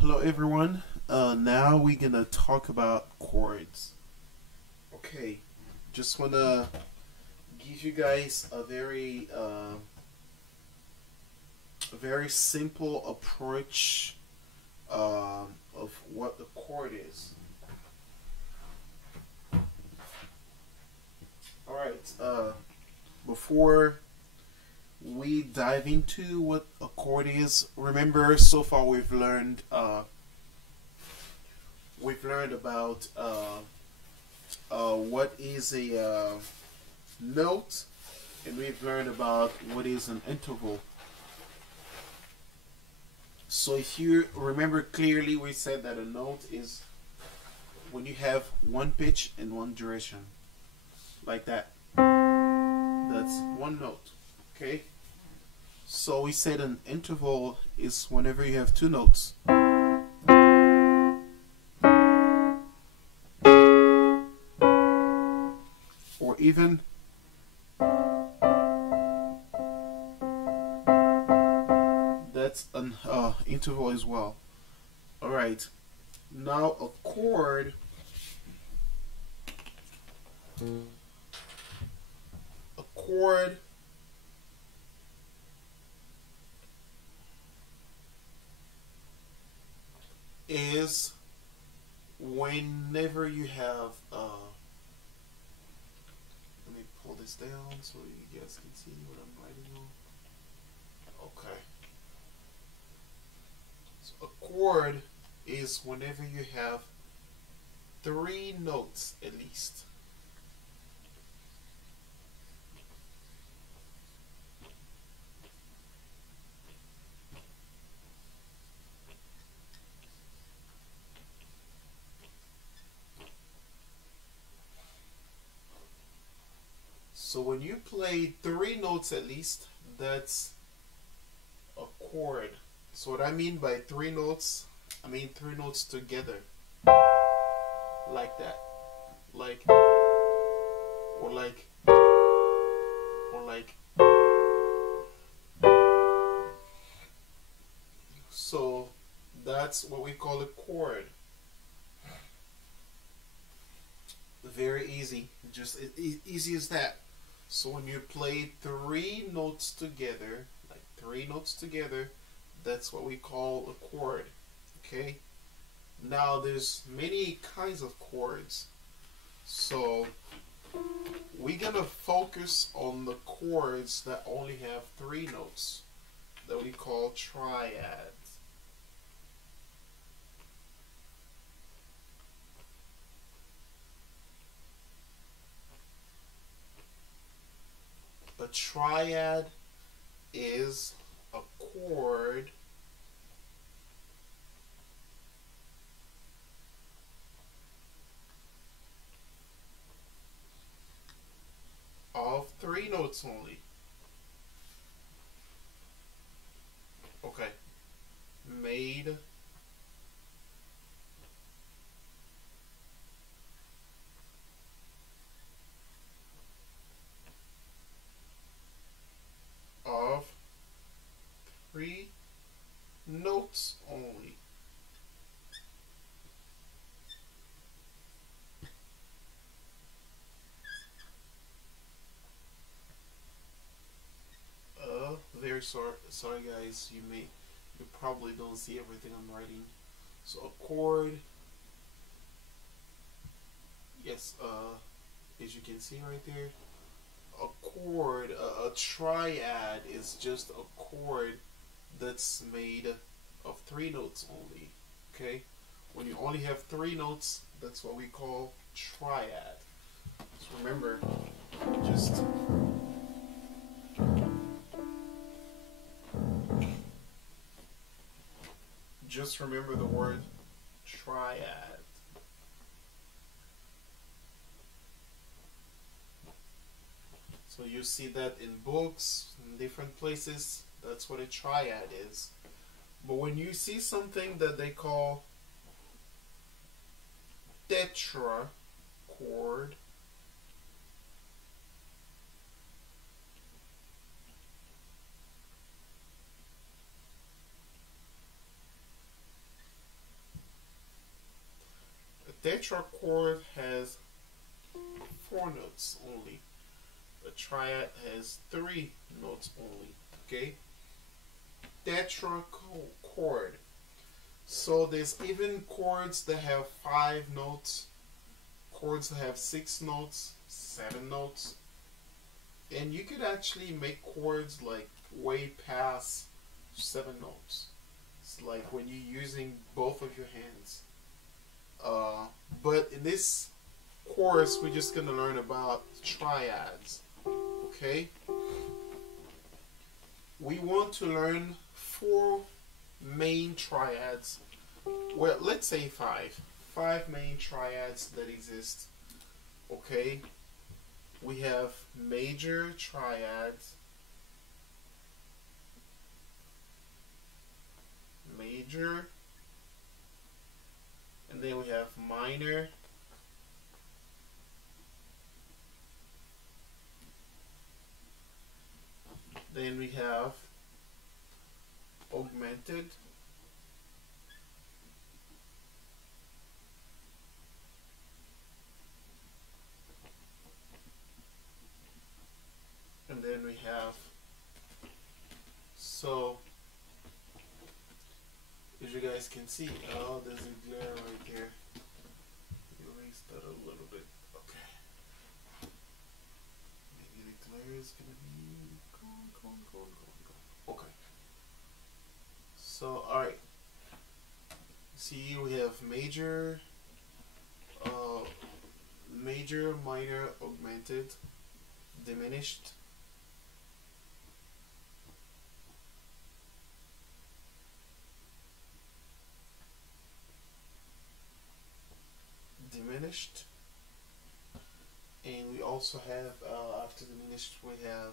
Hello everyone. Now we're gonna talk about chords. Okay, just wanna give you guys a very simple approach of what the chord is. All right. Before we dive into what a chord is, remember so far we've learned about what is a note, and we've learned about what is an interval. So if you remember clearly, we said that a note is when you have one pitch and one duration, like that. That's one note. Okay. So we said an interval is whenever you have two notes. Or even that's an interval as well. All right. Now a chord is whenever you have let me pull this down so you guys can see what I'm writing on. Okay. So a chord is whenever you have three notes at least. So when you play three notes at least, that's a chord. So what I mean by three notes, I mean three notes together. Like that. Like, or like, or like. So that's what we call a chord. Very easy. Just easy as that. So when you play three notes together, like three notes together, that's what we call a chord. Okay? Now there's many kinds of chords. So we're gonna focus on the chords that only have three notes that we call triads. A triad is a chord of three notes only. Okay. Made of three notes only. Very sorry guys, you probably don't see everything I'm writing. So a chord, yes, as you can see right there, a chord, a triad is just a chord that's made of three notes only. Okay, when you only have three notes, that's what we call triad. So remember, just remember the word triad. So you see that in books, in different places, that's what a triad is. But when you see something that they call tetrachord, tetrachord has 4 notes only. A triad has 3 notes only. Okay? Tetrachord. So there's even chords that have 5 notes, chords that have 6 notes, 7 notes. And you could actually make chords like way past 7 notes. It's like when you're using both of your hands. But in this course, we're just going to learn about triads. Okay? We want to learn 4 main triads. Well, let's say 5. 5 main triads that exist. Okay? We have major triads, major, and then we have minor, then we have augmented, and then we have, so as you guys can see, oh, there's a glare right there. Erase that a little bit. Okay. Maybe the glare is gonna be gone. Okay. So, alright. See, we have major, major, minor, augmented, diminished, and we also have after diminished we have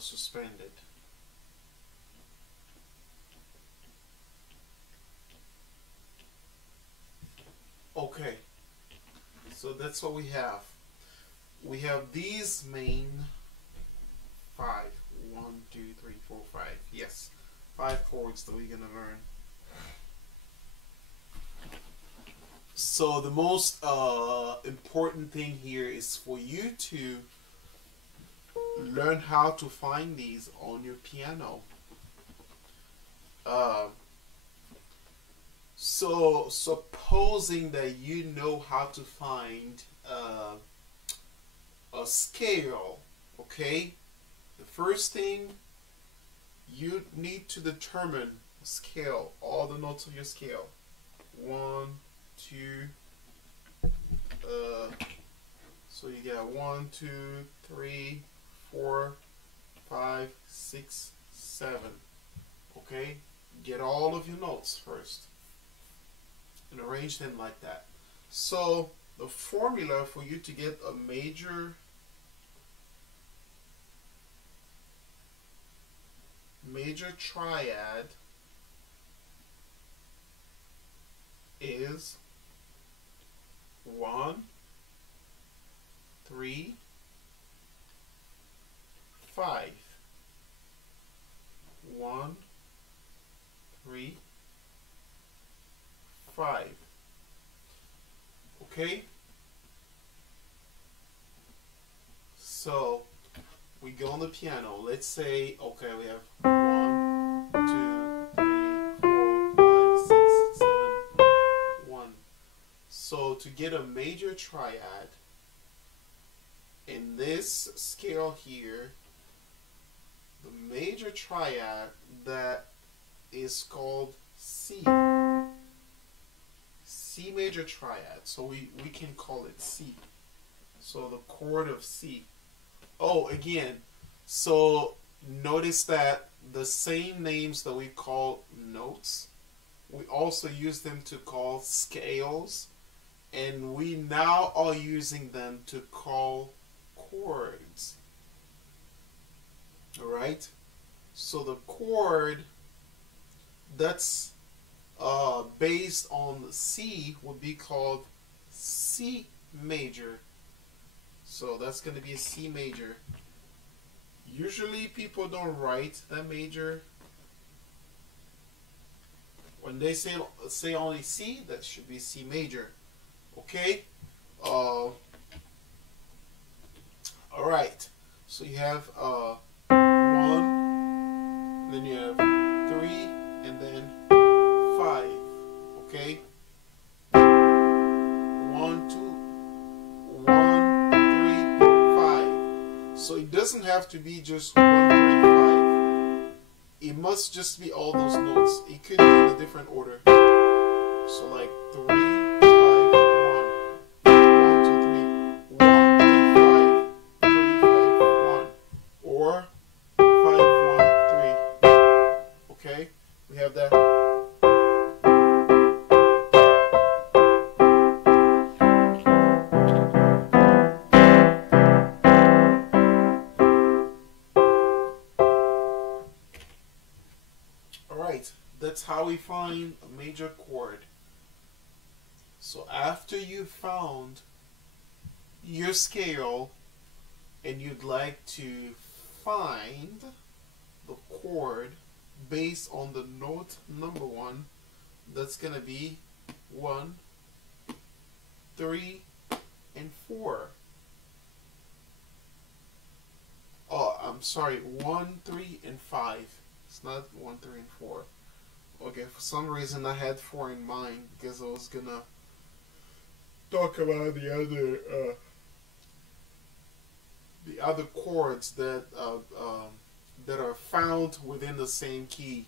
suspended. Okay, so that's what we have. We have these main 5. 1, 2, 3, 4, 5. Yes, 5 chords that we're gonna learn. So the most important thing here is for you to learn how to find these on your piano. So supposing that you know how to find a scale, okay? The first thing, you need to determine a scale, all the notes of your scale. 1, 2, so you got 1, 2, 3, 4, 5, 6, 7. Okay, get all of your notes first and arrange them like that. So the formula for you to get a major triad is 1, 3, 5. 1, 3, 5. Okay? So we go on the piano. Let's say, okay, we have 1, 2, 3, 4, 5, 6, 7, 1. So to get a major triad in this scale here, the major triad that is called C. C major triad. So we can call it C. So the chord of C. Oh, again, so notice that the same names that we call notes, we also use them to call scales, and we now are using them to call chords. Alright? So the chord that's based on C would be called C major. So that's going to be a C major. Usually people don't write that major. When they say only C, that should be C major. Okay. All right. So you have one, and then you have three, and then five. Okay. One, two, 1, 3, 5. So it doesn't have to be just 1, 3, 5. It must just be all those notes. It could be in a different order. So like 3, 5, 1. 1, 2, 3. 1, 3, 5. 3, 5, 1. Or 5, 1, 3. Okay? We have that. Alright, that's how we find a major chord. So after you found your scale and you'd like to find the chord based on the note number 1, that's going to be 1, 3, and 4. Oh, I'm sorry, 1, 3, and 5. It's not 1, 3, and 4. Okay, for some reason I had 4 in mind because I was gonna talk about the other chords that that are found within the same key.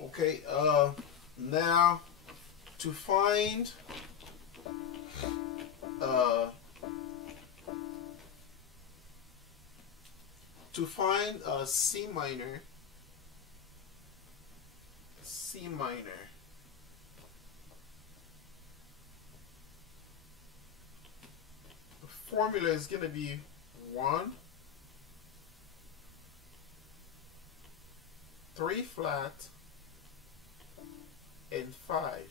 Okay, now to find C minor. The formula is going to be 1, 3 flat, and 5.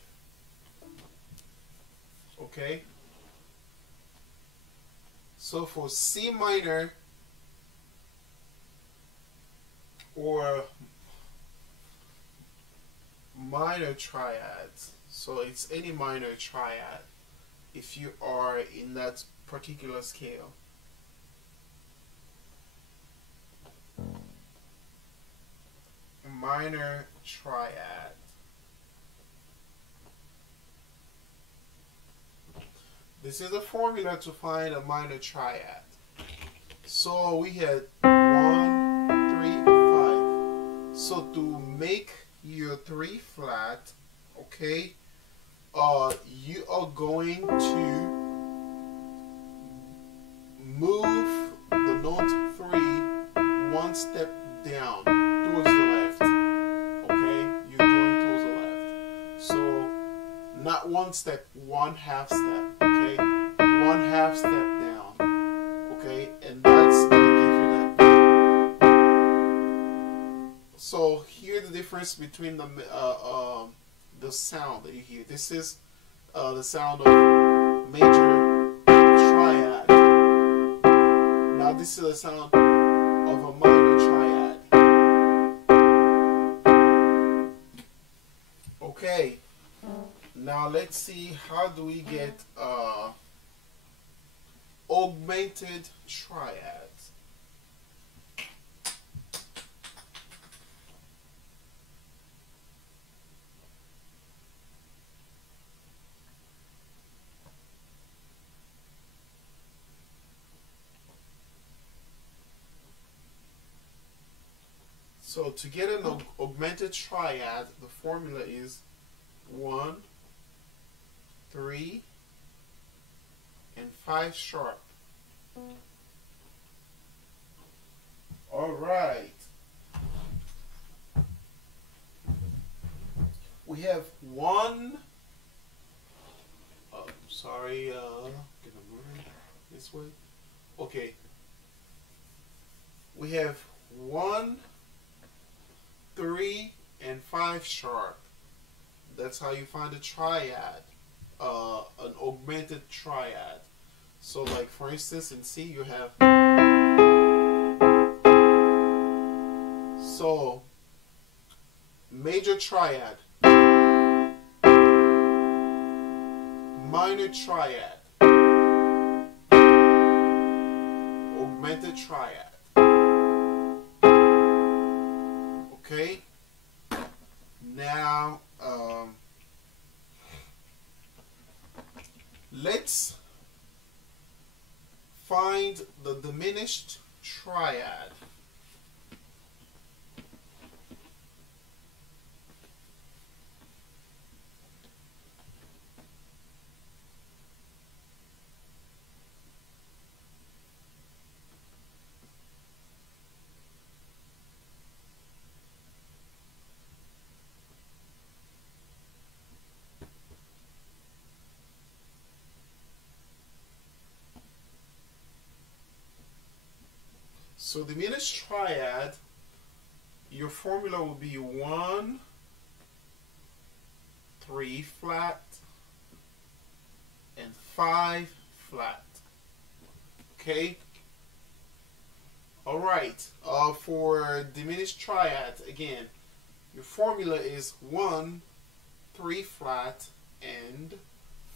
Okay? So for C minor or minor triads, so it's any minor triad if you are in that particular scale. Minor triad. This is a formula to find a minor triad. So we had 1, 3, 5. So to make your 3 flat, okay, you are going to move the note 3 one step down towards the left. Okay, you're going towards the left. So not one step, 1/2 step. Okay, 1/2 step down. Okay, and that's gonna give you that. So here the difference between the sound that you hear. This is the sound of major triad. Now this is the sound of a minor triad. Okay. Now let's see, how do we get augmented triads? So to get an augmented triad, the formula is 1, 3, and 5 sharp. All right. We have 1. Sorry. Get a move this way. Okay. We have 1, 3, and 5 sharp. That's how you find a triad, an augmented triad. So like for instance in C you have, so major triad, minor triad, augmented triad. Okay, now let's find the diminished triad. So diminished triad, your formula will be 1, 3 flat, and 5 flat. Okay? Alright, for diminished triad, again, your formula is 1, 3 flat, and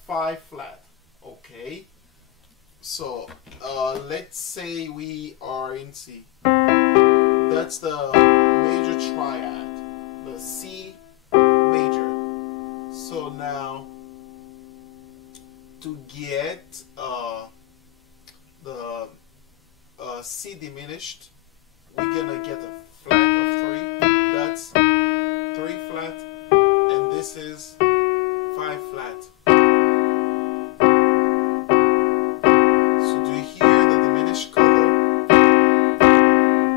5 flat. Okay? So, let's say we are in C. That's the major triad, the C major. So now, to get the C diminished, we're gonna get a flat of 3. That's 3 flat, and this is 5 flat. So do you hear the diminished color?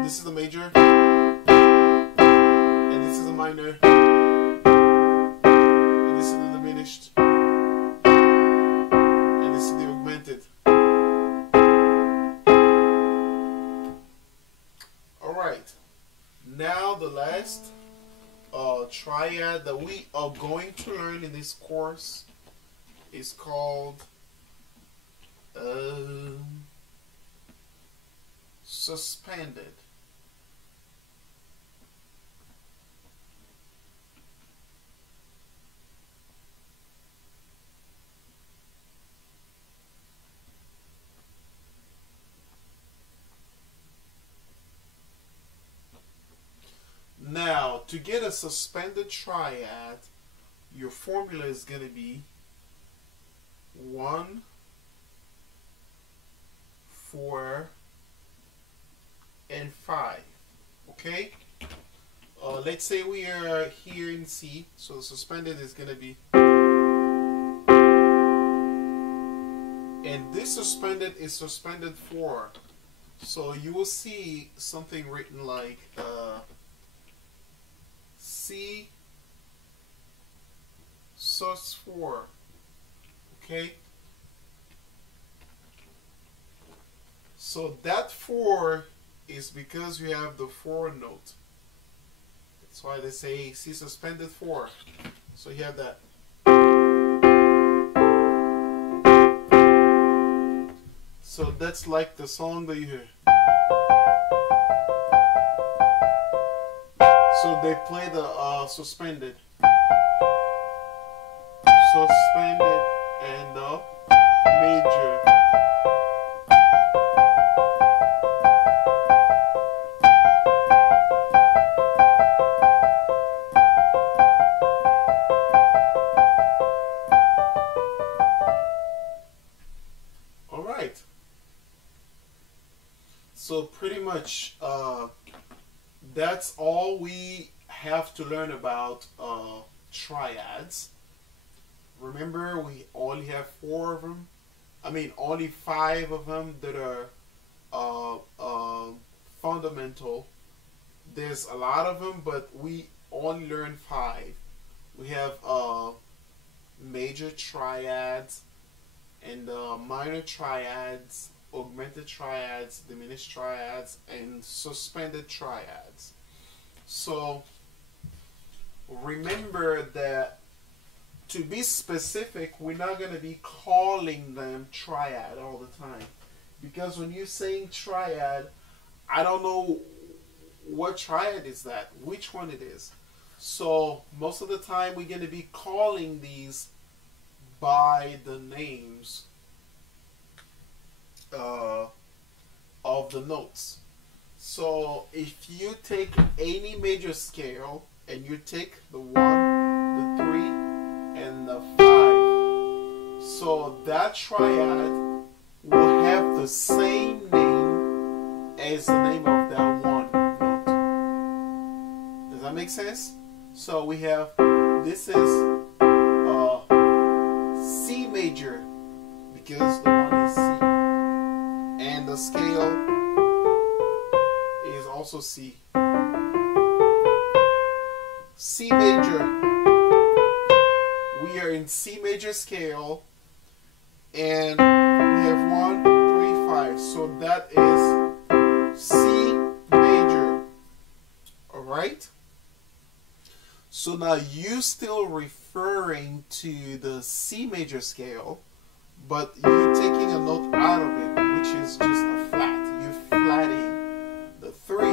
This is the major, and this is the minor, and this is the diminished, and this is the augmented. Alright, now the last triad that we are going to learn in this course is called suspended. Now, to get a suspended triad, your formula is going to be 1, 4, and 5. Okay? Let's say we are here in C, so the suspended is going to be, and this suspended is suspended 4. So you will see something written like C sus 4. Okay? So that 4 is because we have the 4 note. That's why they say C suspended 4. So you have that. So that's like the song that you hear. So they play the suspended. Suspended and the major. Alright. So pretty much that's all we have to learn about triads. Remember, we only have 4 of them. I mean, only 5 of them that are fundamental. There's a lot of them, but we only learn 5. We have major triads and minor triads, augmented triads, diminished triads, and suspended triads. So remember that to be specific, we're not going to be calling them triad all the time, because when you're saying triad, I don't know what triad is that, which one it is. So most of the time we're going to be calling these by the names uh, of the notes. So if you take any major scale and you take the 1, the 3, and the 5, so that triad will have the same name as the name of that one note. Does that make sense? So we have, this is C major because the one is C, and the scale is also C. C major, we are in C major scale, and we have 1, 3, 5, so that is C major. Alright? So now you still referring to the C major scale, but you're taking a note out of it, which is just a flat. You're flatting the 3.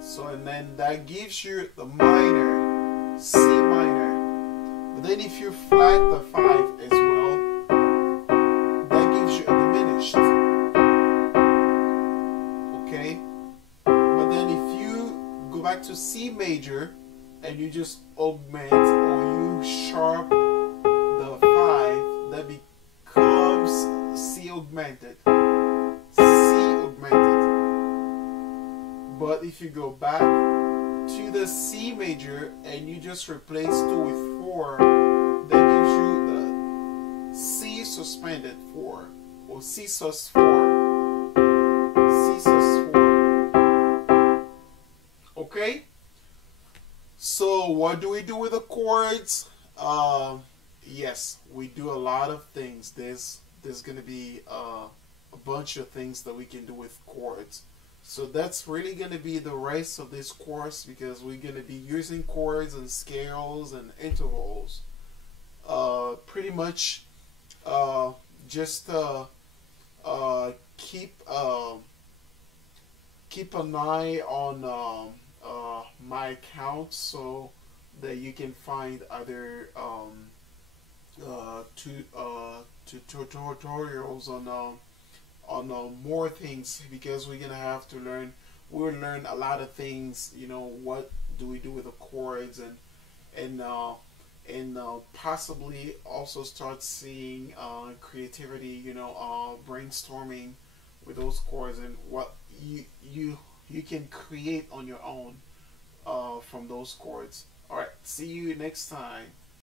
So, and then that gives you the minor, C minor. But then if you flat the 5 as well, that gives you a diminished. Okay? But then if you go back to C major and you just augment or you sharp the 5, that becomes C augmented. C augmented. But if you go back to the C major and you just replace 2 with 4, that gives you the C suspended 4 or C sus 4. C sus 4. Okay? So what do we do with the chords? Yes, we do a lot of things. There's going to be a bunch of things that we can do with chords. So that's really going to be the rest of this course, because we're going to be using chords and scales and intervals. Pretty much just keep an eye on my account so that you can find other tutorials on more things, because we're gonna have to learn. We'll learn a lot of things. You know, what do we do with the chords, and possibly also start seeing creativity. You know, brainstorming with those chords and what you can create on your own from those chords. All right, see you next time.